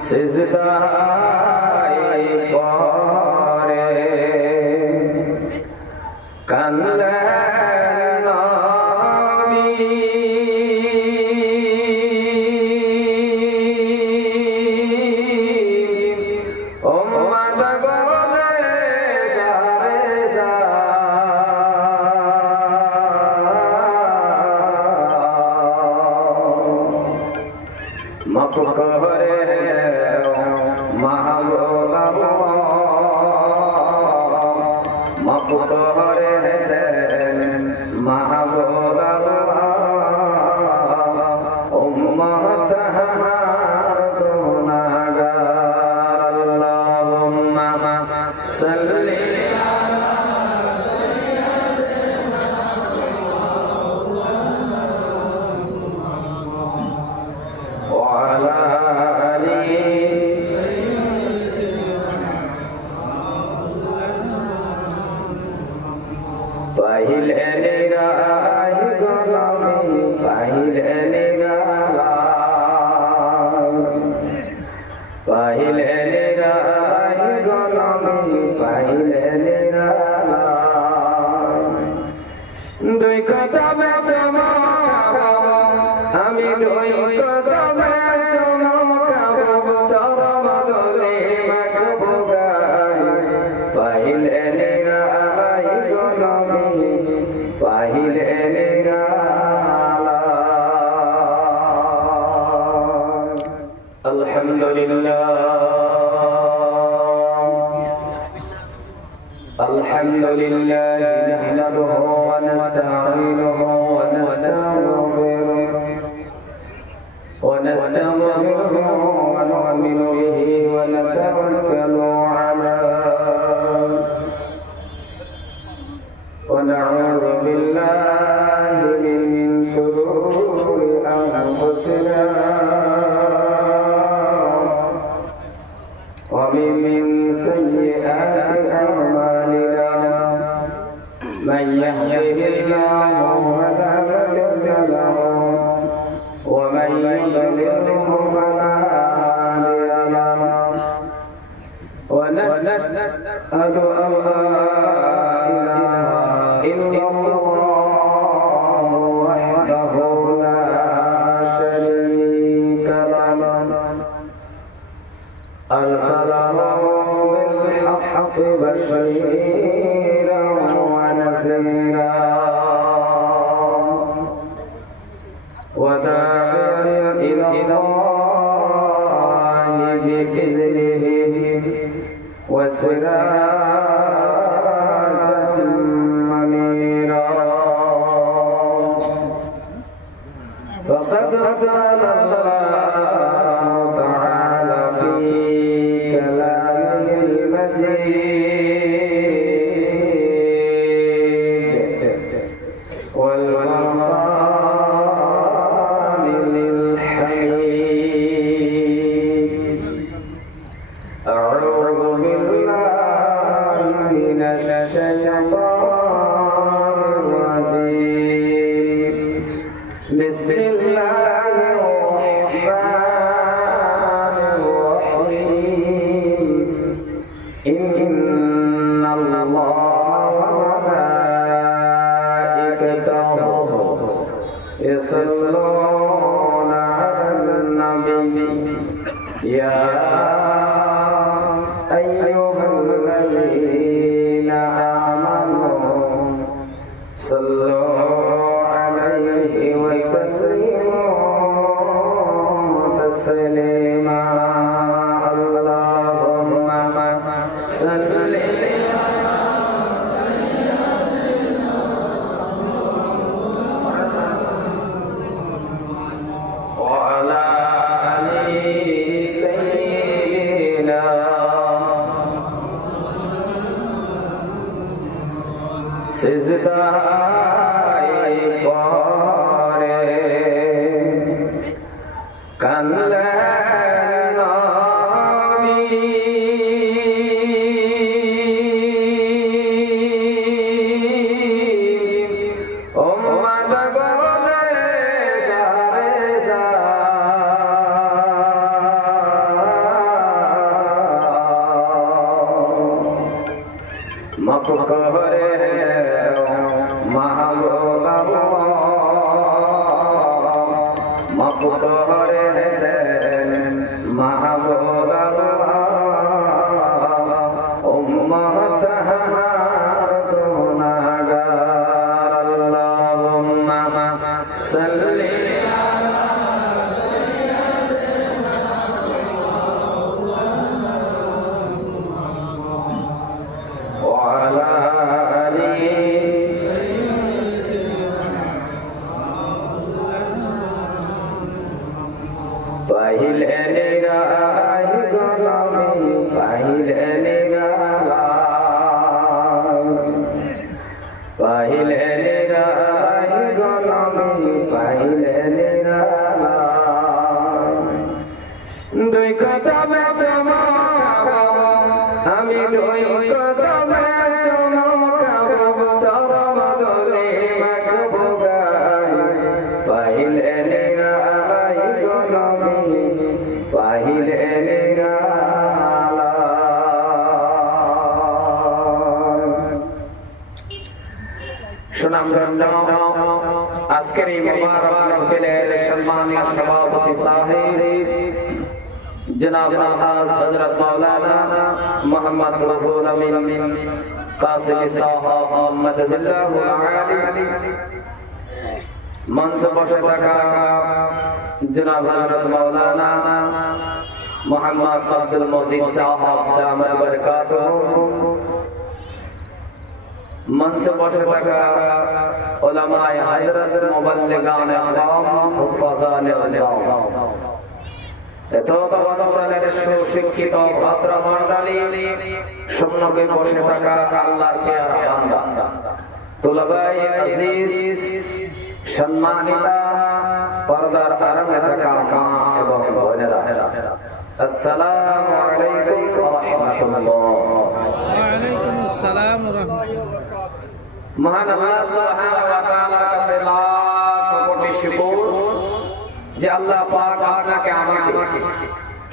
সিজদায় পরে কানলে الحمد لله. الحمد لله نحمده ونستعينه ونستغفره ونستغفره ونؤمن به. 阿巴阿巴阿 تسليما تسليما মাফ করে মাহবুব মোহাম্মদ রুহুল আমিন কাসিম সাহাব মোহাম্মদ জিল্লাহু আলী মঞ্চ বসে থাকা জনাব হযরত মাওলানা মোহাম্মদ আব্দুল মজিদ সাহাব দামাল বরকাতুহু मंच বসে থাকা ওলামায়ে হযরত মুবাল্লিগান ইকরাম হুফাজান আযম এত অঞ্চলের সুশিক্ষিত ভদ্র মণ্ডলী সম্মুখে বসে থাকা আল্লাহর পেয়ারা বান্দা তুলাবাই আজিজ সম্মানিতা পর্দার আরামে থাকা মা এবং বোনেরা আসসালামু আলাইকুম ওয়া রাহমাতুল্লাহ ওয়ালাইকুম আসসালাম রহমতুল্লাহ মহান আল্লাহ সুবহানাহু ওয়া তাআলার কাছে লাখ কোটি শুকর যে আল্লাহ পাক আপনাকে আমাকে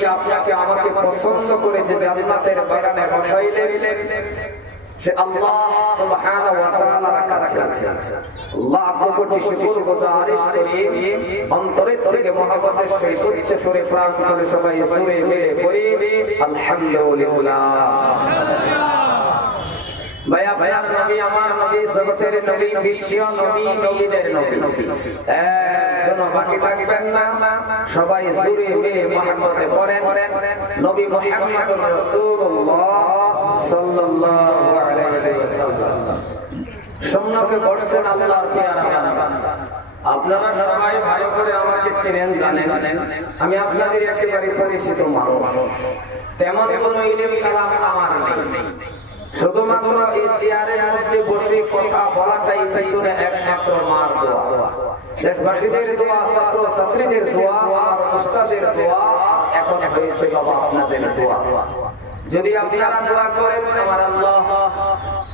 যে আপনাকে আমাকে প্রশংসা করে যে জান্নাতের বাগানে বসাইলেন সে আল্লাহ সুবহানাহু ওয়া তাআলার কাছে আছে। আল্লাহ ভাইয়া ভাইয়ার নবী, আমার নবী, জগতের নবী, বিশ্ব নবী, নবীদের নবী। শোনো বাকি থাকবেন না। সবাই মোহাম্মদে নবী রাসূলুল্লাহ সাল্লাল্লাহু আলাইহি ওয়াসাল্লাম। আল্লাহর বান্দা। আপনারা সবাই ভালো করে আমাকে চেনেন, জানেন। আমি আপনাদের একেবারে পরিচিত মানুষ। তেমন কোন ইলম কালাম আমার নেই। শুধুমাত্র এই চেয়ারের মধ্যে বসে কথা বলাটাই পেছনে একমাত্র মার দোয়া। দেশবাসীদের দোয়া ছাত্র ছাত্রীদের দোয়া আর উস্তাদের দোয়া এখন হয়েছে বাবা আপনাদের দোয়া। যদি আপনারা দোয়া করেন, আমার আল্লাহ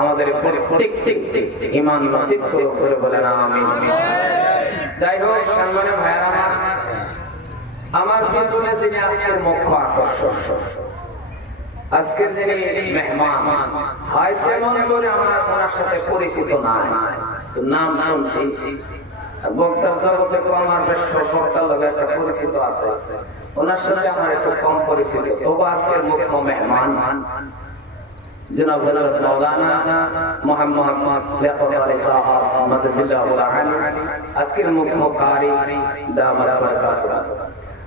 আমাদের যাই হোক সম্মানে ভাইরা আমার পিছনে তিনি আজকের মুখ্য আকর্ষণ আজকে যিনি মেহমান হয়তো এমন করে আমার ওনার সাথে পরিচিত না নাম শুনছি। একটা পরিচিত আছে। ওনার কম পরিচিত। তবু আজকের মুখ্য মেহমান। হযরত মাওলানা মুহাম্মদ লিয়াকত আলী সাহেব মাদাজিল্লাহুল আলী আজকের মুখ্য কারি দামাত বারাকাতুহু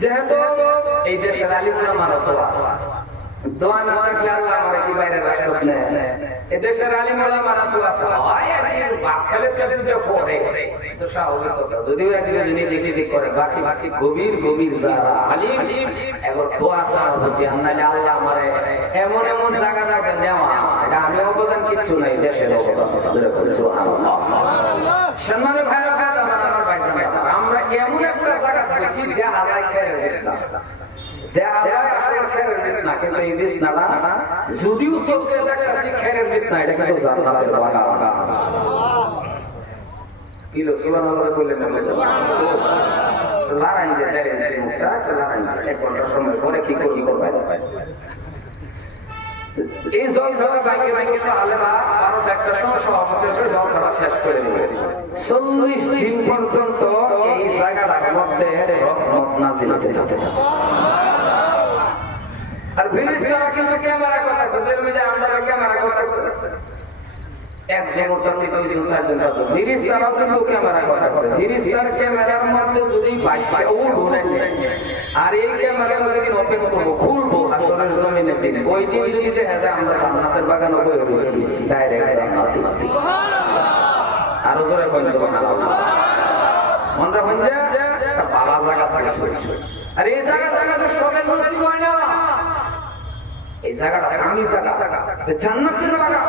যেহেতু এই দেশের আলিমুল আমার তো আছে দোয়া না থাকলে আল্লাহ আমার কি বাইরে রাষ্ট্র নেয়? দেশের আলিমুল আমার তো হয় আর বাপ খেলে খেলে যে ফোরে তো স্বাভাবিক যদিও একদিকে যিনি দেশি দিক করে, বাকি বাকি গভীর গভীর যারা আলিম, এবার দোয়া সারা সত্যি আন্নালে আল্লাহ আমারে এমন এমন জায়গা জায়গা নেওয়া, এটা আমি অবদান কিচ্ছু নাই দেশের অবদান। ধরে বলছো সম্মান ভাইরা ভাইরা আমার ভাই এমন একটা জায়গা খেয়ে দেখা যায় বিছনা কিন্তু এই যে লারাইন এক ঘণ্টার সময় পরে কি এই জল ছাড়া বাইকে আলেমা আরও একটা সময় সভাপতি জল ছাড়া শেষ করে দিবে চল্লিশ দিন পর্যন্ত এই জায়গাটার মধ্যে রহমত নাজিল আর ফিরিস্তারা কিন্তু ক্যামেরা করতেছে যে রুমে যায়, আমরা ক্যামেরা করতেছে। যদি বাইশটা আর এই ক্যামেরা যদি ওপেন করব খুলবো ওই দিন যদি আমরা জান্নাতের বাগানে ডাইরেক্ট আরও জোরে বলছে মনরা বলছে একটা পালা জায়গা থাকে আর এই জায়গা জায়গাতে সবের নসিব হয় না। এই জায়গাটা দামি জায়গা। জান্নাতের জায়গা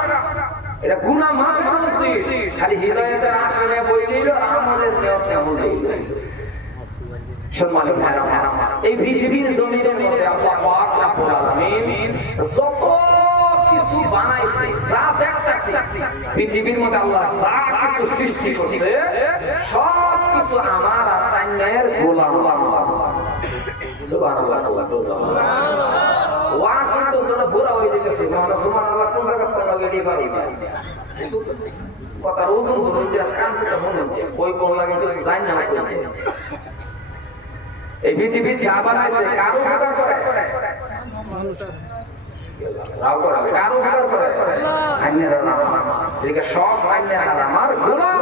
এটা গুনাহ মাফ মানুষ খালি হৃদয়তের আসলে বই দিল সম্মানিত ভাইরা ভাইরা এই পৃথিবীর মধ্যে আল্লাহ পাক রব্বুল আলামিন কিছু বানাইছে, যা দেখতেছি। পৃথিবীর মধ্যে আল্লাহ যা কিছু সৃষ্টি করছে সব কিছু আমার আপনার গোলাম। সুবহানাল্লাহ ওয়াসিন তো তোরা হয়ে আমরা সুবহানাল্লাহ, কোন জায়গা পারি না। কথা বুঝুন যে কান ওই কোন লাগে জানি না কই এই যা বানাইছে, কারও করে। রাও করে কারও উপকার করে আইনের নাম এদিকে সব আইনের আমার গোলাম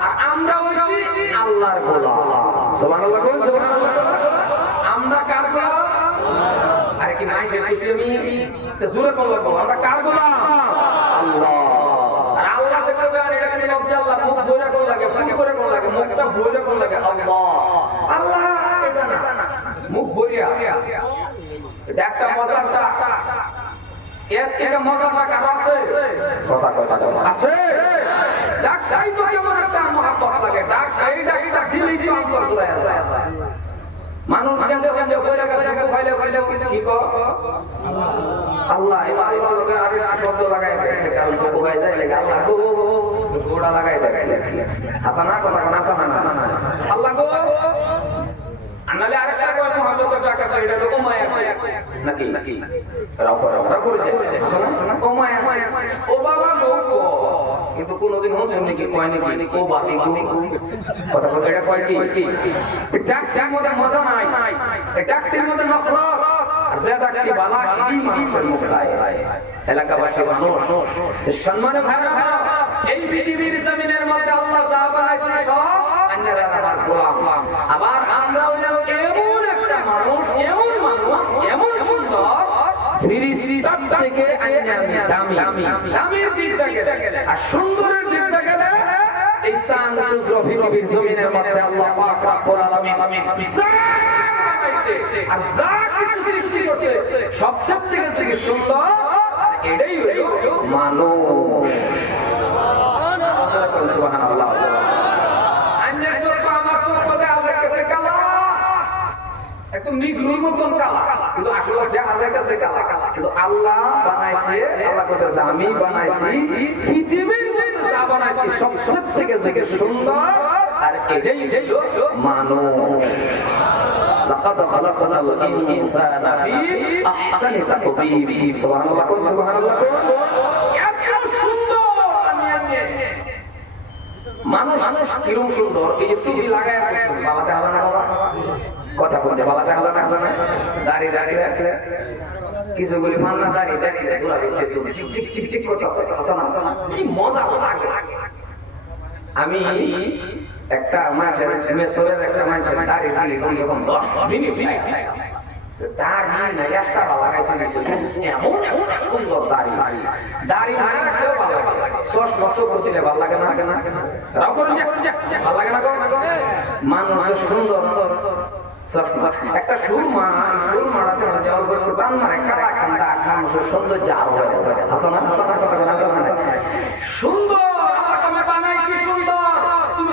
আর আমরা হইছি আল্লাহর গোলাম সুবহানাল্লাহ কোন আমরা কার গোলাম আরে কি মাইসে কইছি আমি তো জোরে কোন লাগবো আমরা কার গোলাম আল্লাহ আর আল্লাহ যে কইবে এটা কি লজ্জা আল্লাহ। মুখ বইরা কোন লাগে মুখ করে কোন লাগে মুখটা বইরা কোন লাগে আল্লাহ আল্লাহ মুখ বইরা একটা মজার এর থেকে মজার টাকা আছে? কথা কথা আছে? ডাক ডাই তো কেমন একটা মহাব্বত লাগে। ডাক ডাই ডাক ডাক দিলেই তো অন্তর চলে যায় মানুষ কেঁদে কেঁদে কইরা কইরা কইলে কইলে কি কো আল্লাহ এবার এবার লোকে আরে শব্দ লাগাই দেয় কারণ তো কোবাই যায় লাগে। আল্লাহ গো গোড়া লাগাই দেয় হাসান হাসান হাসান হাসান আল্লাহ গো। আনালে আরেকটা কয় মুহাম্মদ টাকা সাইডে তো মায়া নাকি নাকি রাও রাও রাও করে হাসান হাসান ও মায়া ও বাবা গো গো কিন্তু কোনদিন হচ্ছে নাকি কয় নাকি ও বাতি গো কথা কথা এটা কয় কি ডাক ডাক মধ্যে মজা নাই ডাকটির মধ্যে নফরত আর যেটা কি বালা কি মানুষের মুক্তায় এলাকাবাসী মানুষ সম্মানে ভাড়া ভাড়া এই পৃথিবীর জমিনের মধ্যে আল্লাহ যা বানাইছে সব আন্নারা আমার গোলাম আবার আমরা হইলাম এমন একটা মানুষ এমন মানুষ এমন সুন্দর ফিরিসিস থেকে আইনা আমি দামি। দামির দিক থেকে আর সুন্দরের দিক থেকে এই সান সূত্র পৃথিবীর জমিনের মধ্যে আল্লাহ পাক রব্বুল আলামিন আর যা কিছু সৃষ্টি করছে, সবচেয়ে থেকে সুন্দর এটাই হলো মানুষ। আমার কাছে কালা। একটু নিগ্রুর মতন কালা। কিন্তু আসলে যে আল্লাহর কাছে কালা কিন্তু আল্লাহ বানাইছে আল্লাহ বলতেছে আমি বানাইছি পৃথিবীর মধ্যে যা বানাইছি সবচেয়ে থেকে থেকে সুন্দর আর এটাই হলো মানুষ لقد خلقنا الإنسان في أحسن تقويم سبحان الله قل سبحان الله قل এত সুন্দর আমি আমি মানুষ মানুষ কিরম সুন্দর এই যে টুপি লাগায় রাখছে বালাতে হালা না বাবা কথা বলতে বালাতে হালা না। হালা না দাড়ি দাড়ি রাখলে কিছু গুলি মান্না দাড়ি দাড়ি দেখলা চিক চিক চিক চিক করছে হাসানা হাসানা কি মজা মজা আমি একটা মানুষের মেসরের একটা মানুষের দাড়ি দাড়ি কমসে কম দশ মিনিট না, একটা ভালো এমন এমন সুন্দর দাড়ি দাড়ি না ভালো লাগে সস বসিলে ভালো লাগে না। লাগে না রাও করুন। ভালো লাগে না মানুষ সুন্দর। কথা বলা যাবে না সুন্দর তোমায় বানাইছি সুন্দর। তুমি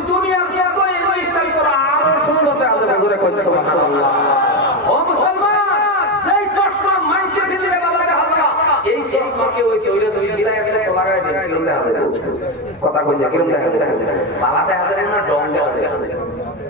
আসলে লাগাই দিই কিরম দেখা দেখা দেখা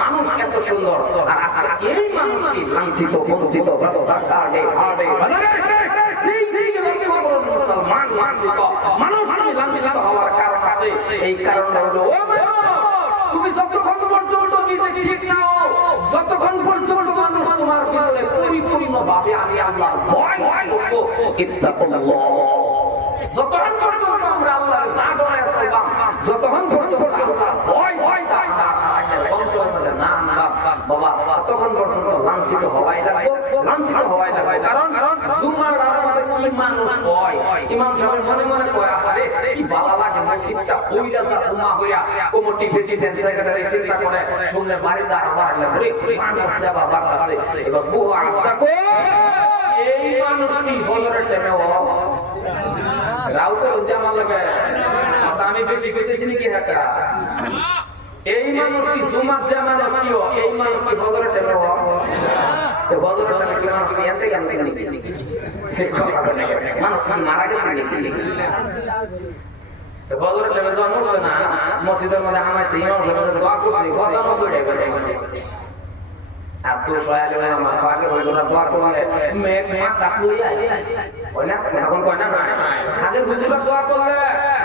মানুষ এত সুন্দর। আর আজকে এই মানুষ লাঞ্ছিত বঞ্চিত রাস্তা হাটে হাটে সেই সেই মুসলমান লাঞ্ছিত। মানুষ মানুষ লাঞ্ছিত হওয়ার কারণ আছে। এই কারণটা হলো তুমি যতক্ষণ পর্যন্ত নিজে ঠিক নাও যতক্ষণ পর্যন্ত মানুষ তোমার ভিতরে পরিপূর্ণ ভাবে আমি আল্লাহ ভয় করব যতক্ষণ পর্যন্ত আমরা আল্লাহর না ডরে চলবাম যতক্ষণ পর্যন্ত আল্লাহ ভয় ভয় তাই না অন্তরের মধ্যে না না বাবা ততক্ষণ পর্যন্ত লাঞ্ছিত হওয়াই লাগবে লাঞ্ছিত হওয়াই লাগবে কারণ কারণ জুমার আমাদের কি মানুষ হয় ইমাম সাহেব মনে মনে কয় আরে কি ভালো লাগে মসজিদটা কইরা যা জুমা হইয়া কমিটি প্রেসিডেন্ট সেক্রেটারি চিন্তা করে শুনলে বাড়ি দাঁড়া বাড়লে ওরে মানুষ যাবা বাড়তাছে এবার বহু আত্মা কো এই মানুষ কি বছরের টাইমে রাউতে উজ্জামা লাগে আমি বেশি কইতেছি নাকি হাটা এই মানুষ কি জুমাত যে মানুষ এই মানুষ কি বদরের টাইমে ও? তো বদরের টাইমে কি মানুষ কেন ছিল মানুষ কি মারা গেছে টাইমে যখন উঠছে না? মসজিদের মধ্যে আমাইছে ইমাম সাহেব দোয়া করছে গজানো করে আর তো সয়া চলে আমার আগে হুজুরা দোয়া করলে মেঘ মাথা লইয়া না? তখন কয় না? আগে হুজুরা দোয়া করলে।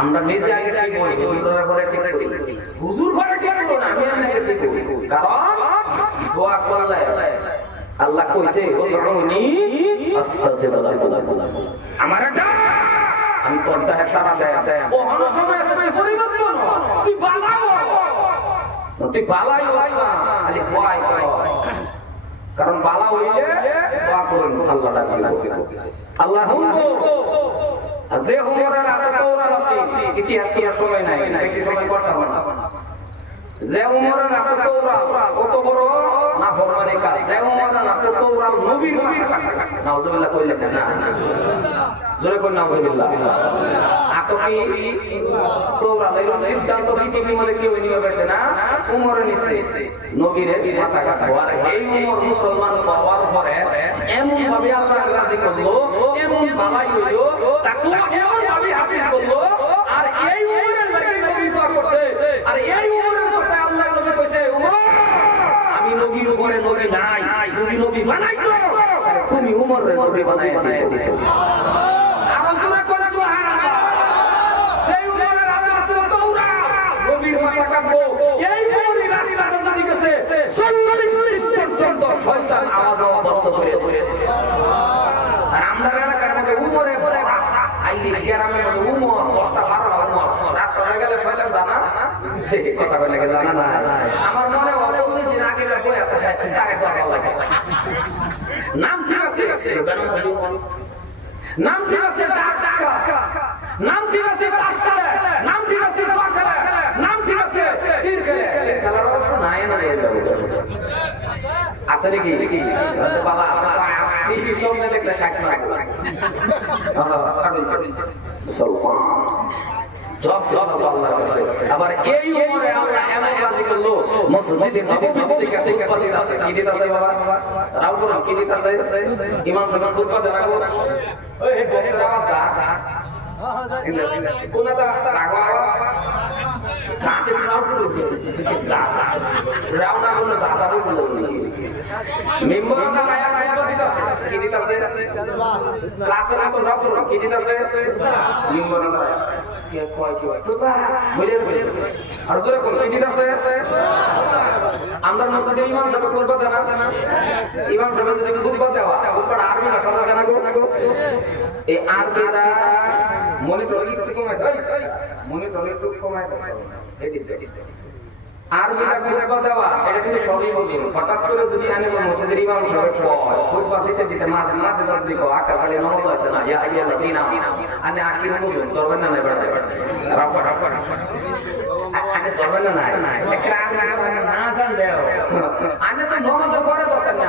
আমরা নিজে আগে ঠিক বলি হুজুরের ঘরে ঠিক ঠিক হুজুর ঘরে ঠিক করো না আমি আপনাকে ঠিক করব কারণ দোয়া করলে আল্লাহ কইছে আমার ডাক আমি কোনটা সারা দেয়। ও হলো সময় সময় পরিবর্তন। তুই বালাও তুই বালাই না খালি দোয়াই কর। কারণ বালা হইলে দোয়া করুন আল্লাহ ডাক। আল্লাহ যে হুমরের আগে ওরা আছে ইতিহাস কি আর সময় নাই বেশি সময় করতে না। যে উমরের আগে কত বড় না ফরমানি কাজ যে উমরের আগে নবীর নবীর নাউজুবিল্লাহ কইলে না জোরে কোন নাউজুবিল্লাহ। আতো কি দৌড়া সিদ্ধান্ত পৃথিবী মানে কেউ নিয়ে গেছে না, উমরে নিছে। নবীরে মাথা কাটা। আর এই উমর মুসলমান হওয়ার পরে এমন ভাবে আল্লাহ রাজি করল, এমন বালাই হইল তাকে এমন ভাবে হাসিল করল আর এই উমরের লাগে নবী দোয়া করছে আর এই উমরের মধ্যে আল্লাহ নবী কইছে উমর আমি নবীর উপরে নবী নাই যদি নবী বানাই তো তুমি দিত। আর তোরা কোন সেই রাজা আছে দৌড়া নবীর মাথা কাটবো। এই উমরের রাস্তা যদি গেছে। চল্লিশ মিনিট পর্যন্ত শয়তান আওয়াজ বন্ধ করে দিয়েছে। আর আমরা এলাকার মধ্যে উমরে পরে আইলে গ্রামের উমর দশটা বারো উমর। রাস্তা হয়ে গেলে শয়তান জানা? কথা বলে জানা না আমার মনে হয় চল্লিশ দিন আগে বই তাকে দরকার লাগে। নাম আছে? নাম ঠিক আছে নাম ঠিক আছে নাম ঠিক আছে নাম ঠিক আছে খেলার অবশ্য নাই না আছে জব জব আল্লাহর কাছে আবার এই উমরে আমরা এমন রাজি করল মসজিদে নববী থেকে থেকে পদিত আছে কি দিত আছে বাবা রাও করো কি দিত আছে ইমাম সাহেব খুতবা দেনাগো ওই হে বক্সের আওয়াজ যা যা কোনা দা জাগো আওয়াজ সাথে রাও করো যা যা রাও না কোনা যা যা বলো মেম্বার দা আয়া খুতবা দিত আছে কি দিত আছে ক্লাসের মতো রাও কি দিত আছে মেম্বার দা কে কয় কি তোতা বলে বলে আর জোরে কোন কি দিত আছে আমরা মসজিদে ইমাম সাহেব খুতবা দেনা ইমাম সাহেব যদি খুতবা দেওয়া উপর আরবি ভাষা কেন গো। এই আরবিরা মনিটর একটু কমাই দাও। মনিটর একটু কমাই দাও খুতবা দেওয়া হঠাৎ করে যদি আমি মসজিদের ইমাম আছে না? ইয়া ইয়া লাতিনা আনে তোরবেন না নাই। না আনে তো নমজ। দরকার না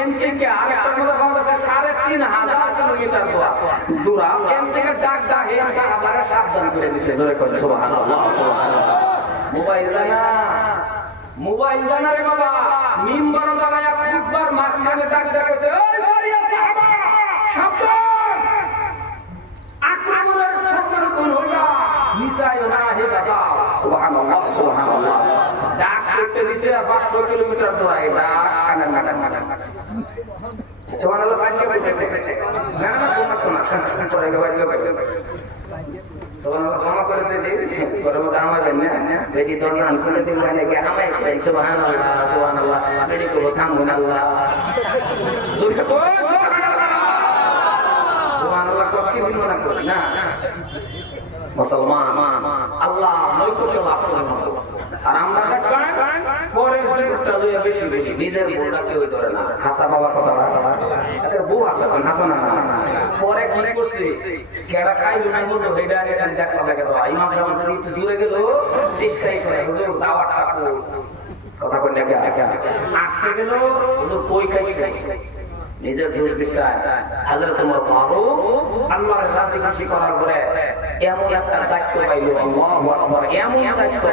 এন থেকে আরেকটা মধ্যে পাওয়া যাচ্ছে সাড়ে তিন হাজার কিলোমিটার দূর এন থেকে ডাক ডাক হে সাহাবারা সাবধান করে দিছে। জোরে কোন সুবহানাল্লাহ মোবাইল জানা মোবাইল জানা রে বাবা মিম্বর দাঁড়ায় খুববার মাঝখানে ডাক ডাকেছে ওই সারিয়া সাহাবা সাবধান। আক্রমণের সম্মুখীন হইয়া সুবহানাল্লাহ সুবহানাল্লাহ। ডাক করতে দিছে 500 কিলোমিটার দূরে এটা কানা কানা সুবহানাল্লাহ, বাইরে বাইরে না না কোন না করে বাইরে বাইরে সুবহানাল্লাহ, ক্ষমা করে দে করে মত আমার না বেটি তো না দিন মানে কি আমায় কই সুবহানাল্লাহ সুবহানাল্লাহ বেটি কো থামুন আল্লাহ সুবহানাল্লাহ সুবহানাল্লাহ কো কি দিন না। নিজের ভুলটা কেউ ধরে না। হাসা বাবার কথা একটা বউ হাতে হাসা না। পরে কি করছে? কেডা খাই না বলল হেডা এটা দেখা লাগে তো। ইমাম সাহেব একটু জুড়ে গেল টিসকাই করে হুজুর দাওয়াটা কথা কই আসতে গেল, হুজুর কই খাইছে? নিজের দোষ বিশ্বাস হাজরত তোমার ফারুক রাজি করার পরে এমন একটা দায়িত্ব পাইলো এমন দায়িত্ব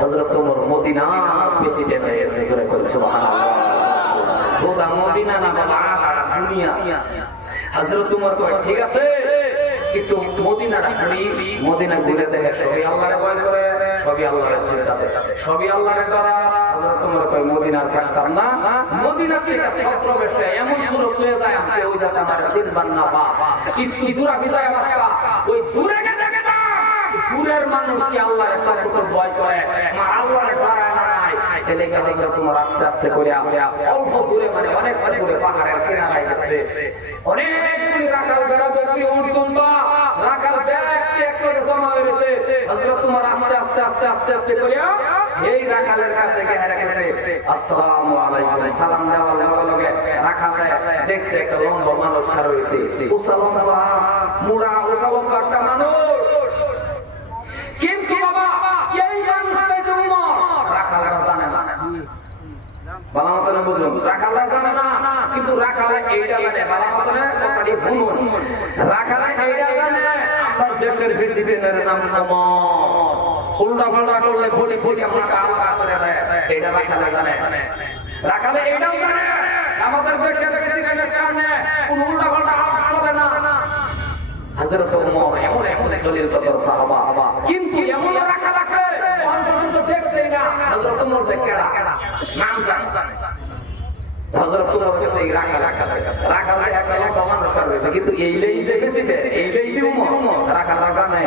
হযরত ওমর মদিনা প্রেসিডেন্ট হয়ে গেছে সুবহানাল্লাহ। গোটা মদিনা না দুনিয়া। হযরত ওমর ঠিক আছে, একটু মদিনাটা ঘুরি মদিনা ঘুরে দেখে সবই আল্লাহরে ভয় করে, সবই আল্লাহরে চিন্তা সবই আল্লাহরে মদিনা আমাকে ওই কিন্তু ওই দূরে দূরের মানুষ কি আল্লাহর কতটুকু ভয় করে। আল্লাহর ডরায় না। নাই তেলে গেলে আস্তে আস্তে করে অল্প দূরে মানে অনেক দূরে, পাহাড়ের কিনারায় গেছে। অনেকগুলি রাখাল বেড়া অমৃতম্বা রাখাল ব্যক্তি এক করে জমা গেছে। হযরত তোমার আস্তে আস্তে আস্তে আস্তে আস্তে করে এই রাখালের কাছে গিয়ে হেরে গেছে। আসসালামু আলাইকুম। সালাম দেওয়ার লগে লগে দেখছে একটা লম্বা মানুষ খাড়া মুড়া একটা মানুষ কিন্তু বাবা এই মানুষের যে উমর রাখালরা জানে জানে বালা মতো না বুঝুন রাখালরা জানে না, কিন্তু রাখালে এইটা জানে বালা মতো না কথাটি ভুলুন রাখালে এইটা জানে আমার দেশের প্রেসিডেন্টের নাম নাম উল্টা পাল্টা করলে বলি বলি আমাকে আলাদা করে দেয়। এইটা রাখালে জানে। রাখালে এইটাও জানে, আমাদের দেশের প্রেসিডেন্টের সামনে কোন উল্টা পাল্টা চলে না। হযরত ওমর এমন একজন জলিল কদর সাহাবা। কিন্তু এমন রাখা রাখে পর্যন্ত দেখছেই না। হযরত ওমর দেখে নাম জানে। হযরত ওমর কাছে এই রাখা রাখা রাখা রাখা একটা মানুষ পার হয়েছে কিন্তু এইলেই যে হিসেবে এইলেই যে ওমর রাখা রাখা নাই।